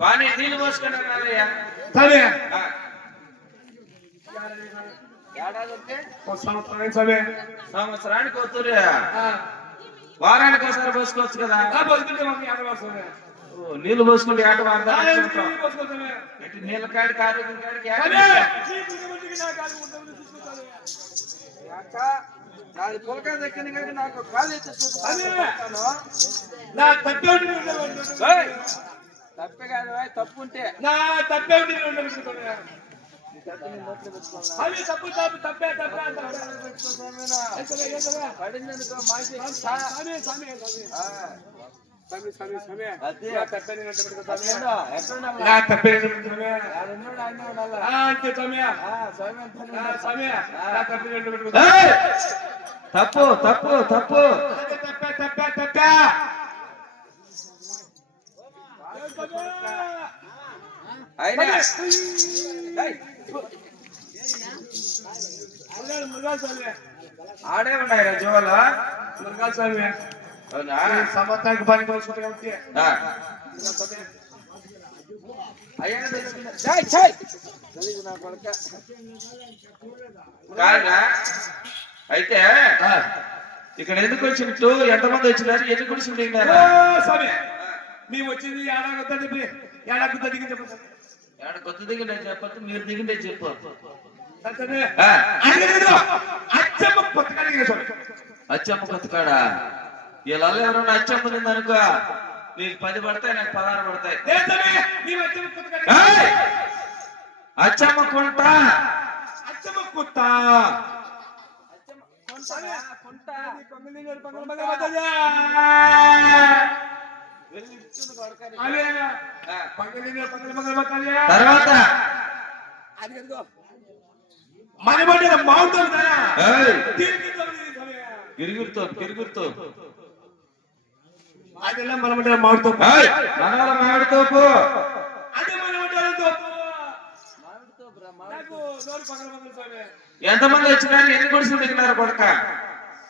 పానీ నీళ్ళు పోసుకుని సంవత్సరానికి వస్తురు వారానికి ఒకసారి పోసుకోవచ్చు కదా. నీళ్ళు పోసుకుంటే ఆట నీళ్ళ కాడికి ఆరోగ్యం కాడికి నాది పులకా దక్కింది కానీ నాకు కాలు తప్పే కాదు తప్పు ఉంటే నా తప్పే పడిందనుకో మాసి తప్పు తప్పు తప్పు ఆడే ఉన్నాయి జోల మృగాల స్వామి సంవత్సరానికి పని కోసుకుంటే అయితే ఇక్కడ ఎందుకు వచ్చినట్టు ఎంతమంది వచ్చినారు ఎన్ని గుడిసి మేము వచ్చింది ఏడా కొత్త దిగి నేను చెప్పచ్చు మీరు దిగిండే చెప్పు అచ్చమ్మ కొత్తకాడా ఇలా ఎవరన్నా అచ్చమ్మ నిందనుకో నీకు 10 పడతాయి నాకు 16 పడతాయి. అచ్చమ్మ కొంట అచ్చమ్మ కొత్త తర్వాత మనబడ్డ మావుతుంది గిరుగురుతో గిరుగురుతో ಅದೆಲ್ಲ ಮನಮಂಡಲ ಮಾಡ್ತೋಪ ಮನವರ ಮಾಡ್ತೋಪು ಅದೇ ಮನಮಂಡಲ ತೋಪು ఎంతమంది వచ్చినారు ఎన్ని గుడిసెలు దిగినారు కొడక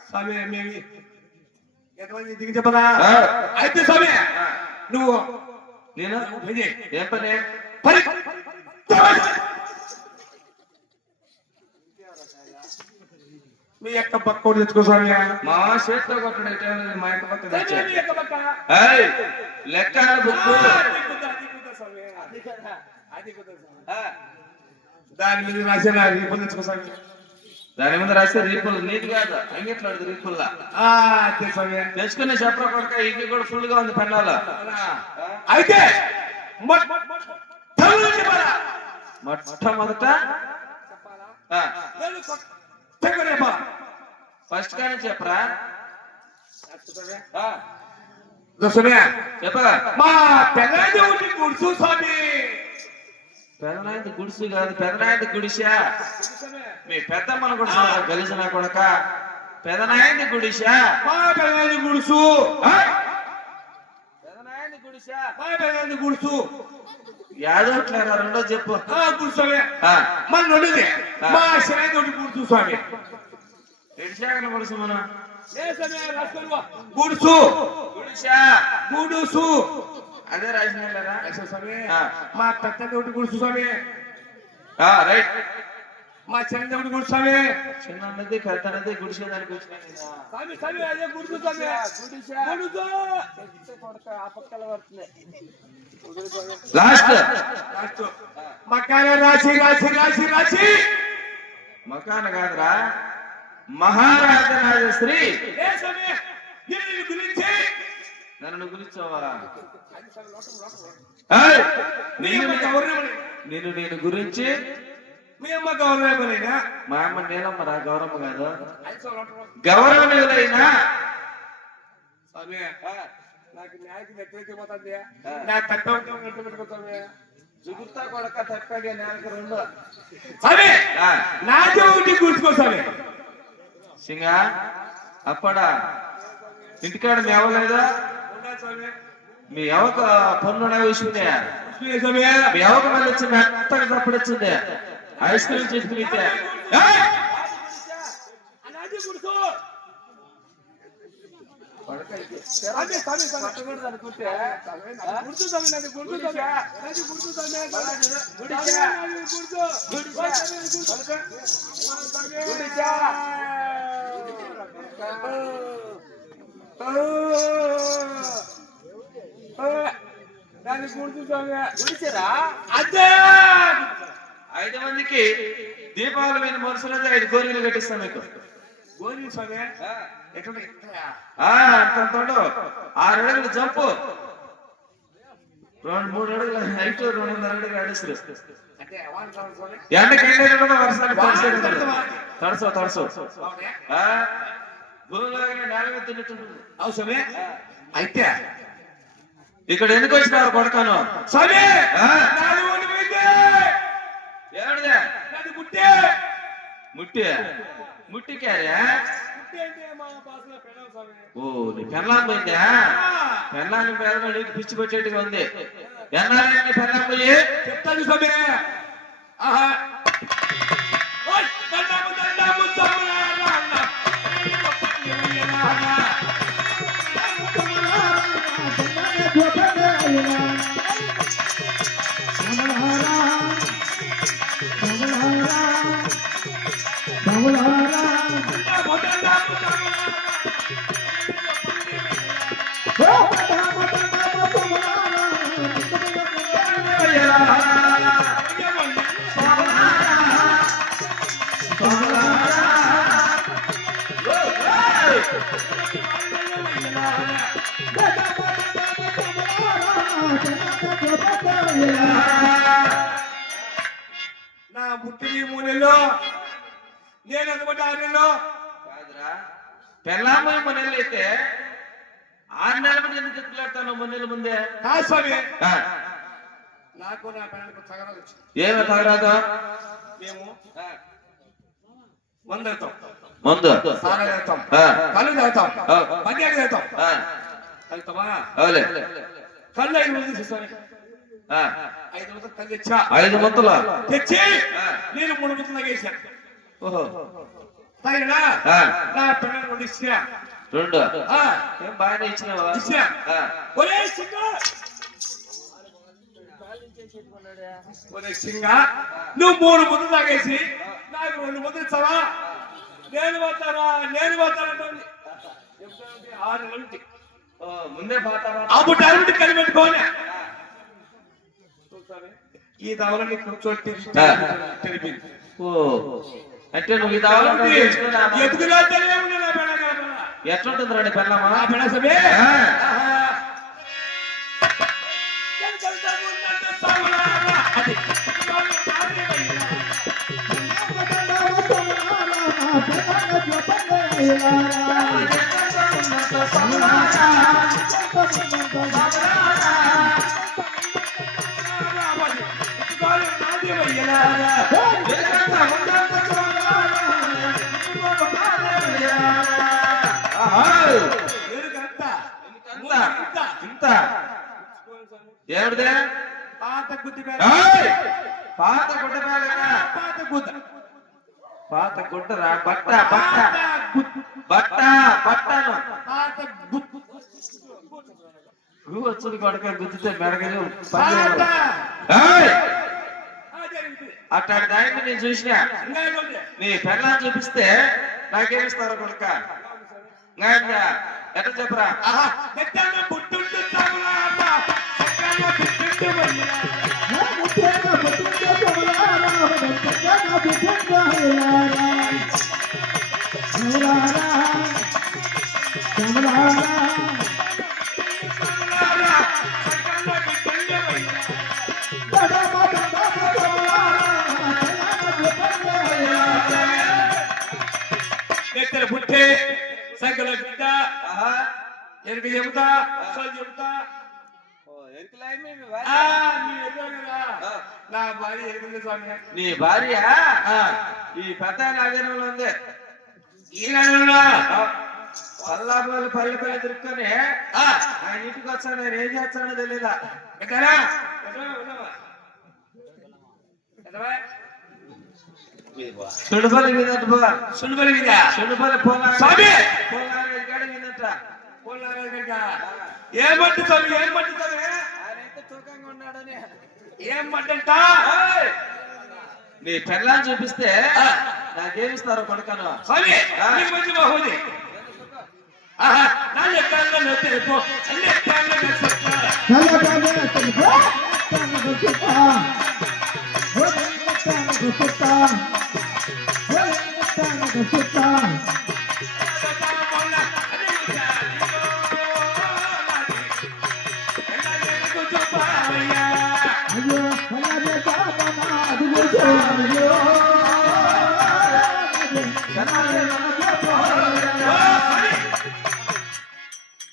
స్వామి మేము ఎంతమంది దిగి చెప్పదా అయితే స్వామి నువ్వు నేను ఏం పని పని మీ యొక్క పక్క కూడా తెచ్చుకో స్వామి మా చేతిలో కొట్టడైతే మా యొక్క పక్క లెక్క బుక్కు దాని మీద రాసే రీపులు తెచ్చుకో స్వామి దాని మీద రాసే రీపులు నీట్ కాదు అంగిట్లాడు రీపుల్లా తెచ్చుకునే చెప్పరా కొడక ఇంక కూడా ఫుల్ గా ఉంది పెన్నాల అయితే మొట్టమొదట ఫస్ట్ కానీ చెప్పరా చెప్పగా మా పెదనాయన గుడిసు స్వామి పెదనాయన గుడిసు కాదు పెదనాయన గుడిసా మీ పెద్దమ్మను గుడిసా గెలిచిన కొడక పెదనాయన గుడిసా మా పెదనాయన గుడిసు పెదనాయన గుడిసా మా పెదనాయన గుడిసు యాదవట్లేరా రెండో చెప్పు గుడిసోవే మన రెండోది మా శనాయన గుడిసు స్వామి ఎడిశాగన గుడిసు మన గుడుసు గుడుసు అదే రాసినారా మా పెద్ద ఒకటి గుడుసు స్వామి రైట్ మా చిన్న ఒకటి గుడుసు స్వామి చిన్నది పెద్దది గుడిసేదానికి ఆ పక్కల పడుతుంది లాస్ట్ మకాన రాసి రాసి రాసి రాసి మకాన కాదురా మహారాజరాజ శ్రీ నన్ను గురించావా నేను గురించి మీ అమ్మ గౌరవమైనా మా అమ్మ నేనమ్మరా గౌరమ్మ కాదు గౌరవమైనా నాకు న్యాయకి వ్యతిరేకపోతుంది నా తప్ప జుగుతా కొడక తప్పగా నాకు రెండు నాకే ఒకటి కూర్చుకోసాలి సింగా అప్పడా ఇంటికాడ మీ అవ్వలేదా మీ ఎవక పన్ను విషయమే మీ ఎవక మళ్ళీ వచ్చింది అంతగా తప్పుడు వచ్చింది ఐస్ క్రీమ్ చేసుకుని అదే 5 మందికి దీపావళి మీద మరుసటి రోజు 5 గోరీలు కట్టిస్తాం మీకు. గోరీలు స్వామి అంత 6 అడుగులు జంపు, 2-3 అడుగులు హైట్, 2.5 అడుగులు అడుగులు. ఎండకి వర్షాలు తడసో భూమిలోనే నేల మీద తింటుంటుంది. అవసరమే అయితే ఇక్కడ ఎందుకు వచ్చినారు కొడతాను స్వామి? ముట్టికారా? ఓ నీ పెళ్ళాం పోయిందా? పెళ్ళాన్ని పేద నీకు పిచ్చి పెట్టేట్టుగా ఉంది. ఎన్నాళ్ళని పెళ్ళాం పోయి చెప్తాను స్వామి. నా పుట్టిన మూలలో నేను అనుకుంటా 6 నెలలో కాదురా. పెళ్ళామని 3 నెలలు అయితే 6 నెలల ముందు ఎందుకు ఎత్తులాడతాను? 3 నెలల ముందే కాదు స్వామి. నాకు నా పెళ్ళకు తగరాదు. ఏమో తగరాదు? మేము మందు సారాలు తాగుతాం, కళ్ళు తాగుతాం, పద్యాలు తాగుతాం. తాగుతామా? కళ్ళు 5 మంది తీసుకోవాలి. 5 ముద్దలు కళ్ళు తెచ్చా. 5 ముద్దలు తెచ్చి నేను 3 ముద్దలు తాగేసాను. ఓహో తాగినా నా పిల్లలు 2 ఇచ్చినా. 2 ఏం బాగానే ఇచ్చినావా? ఇచ్చినా. ఒరే సింగా నువ్వు 3 ముద్దలు తాగేసి నాకు 2 ముద్దలు ఇచ్చావా? నేను పోతానా 6 నెలలు ముందే పోతావా? అప్పుడు అరుడు కలిపెట్టుకోని ఈ దవల నీకు చోటు తెలిపింది. ఓ అంటే నువ్వు ఈ దవల ఎదుగులా ఎట్లుంటుంది రండి పెళ్ళమా? పెళ్ళసమే ఏమిదే? పాత గుడ్డ రా బట్ట వచ్చుది కొడక గుద్దితే మెడగలు అట్లాంటి దానికి నేను చూసినా. నీ పెళ్ళాన్ని చూపిస్తే నాకేమిస్తారు కొడక? ఎట్లా చెప్పరా? పుట్టే సంఖ్యలో బిడ్డ ఎరుక చెబుతా చెబుతా. నా భార్య ఎరుగుంది స్వామి. నీ భార్య ఈ పెద్ద నాగరంలో ఉంది. ఈ నగరంలో పల్లాపల్లి పల్లెపల్లి తిరుక్కొని ఆయన ఇంటికి వచ్చాను. నేను ఏం చేస్తానో తెలియదా? సుడుపల్లి మీద సుడుపల్లి మీద సుడుపల్లి పోలా పోలా ఏమంటు స్వామి ఏమంటు స్వామి ఆయనైతే తూకంగా ఉన్నాడని ఏమంటంట నీ పెళ్ళాన్ని చూపిస్తే నాకేమిస్తారు కొడుకను స్వామి నీకు మంచి బాగుంది నాన్న కళ్ళను తెలుపు అన్ని కళ్ళను సత్తా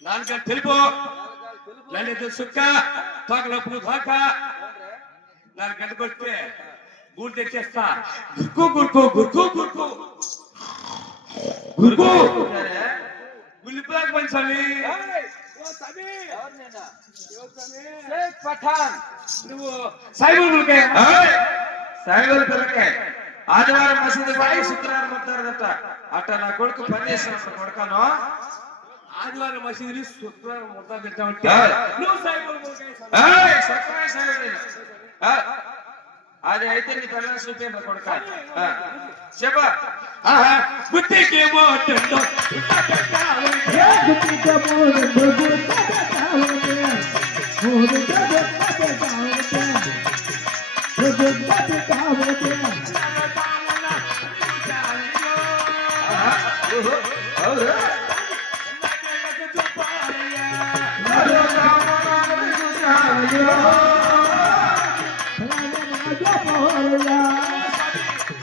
నాన్న తెలుపు లలిత సుక్క తోకలప్పుడు తోక నాన్న గంటకొస్తే గూడు తెచ్చేస్తా గుర్కు గుర్కు గుర్కు గుర్కు గుర్కు గుల్లిపులాకి పని స్వామి పఠాన్ నువ్వు సాయిబుల్కే సాయిగోలు పిల్లకాయ ఆదివారం మసీదు పోయి శుక్రవారం వస్తారట అట్ట నా కొడుకు పని చేస్తున్నప్పుడు కొడుకను ఆదివారం మసీదుని శుక్రవారం మొత్తం పెట్టామంటే నువ్వు అది అయితే నీ పిల్లలు చూపేంద్ర కొడుక చెప్ప బుద్ధికేమో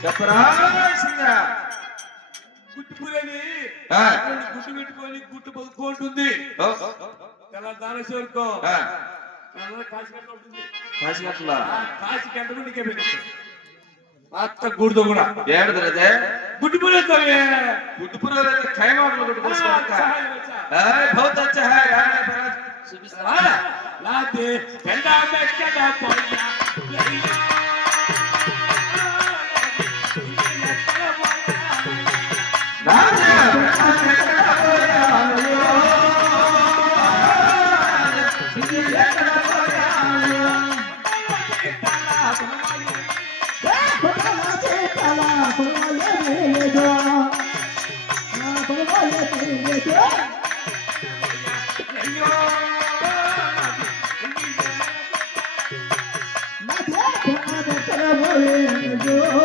చెప్పరా గుట్టు పురని గుట్టు పెట్టుకొని గుట్టు పదుకుంటుంది దానేశ్వరుకో కాశీగంట ఉంటుంది కాశీగట్ల కాశీగంట నీకే పెట్టచ్చు అత్త గుడితో కూడా ఏడుదరదే గుట్టు పురే గుడ్డుపుర కైమాటలు కొట్టుకోక बहुत अच्छा है చూపిస్తావా లాదే పెండా మెక్కడ పోయా Yo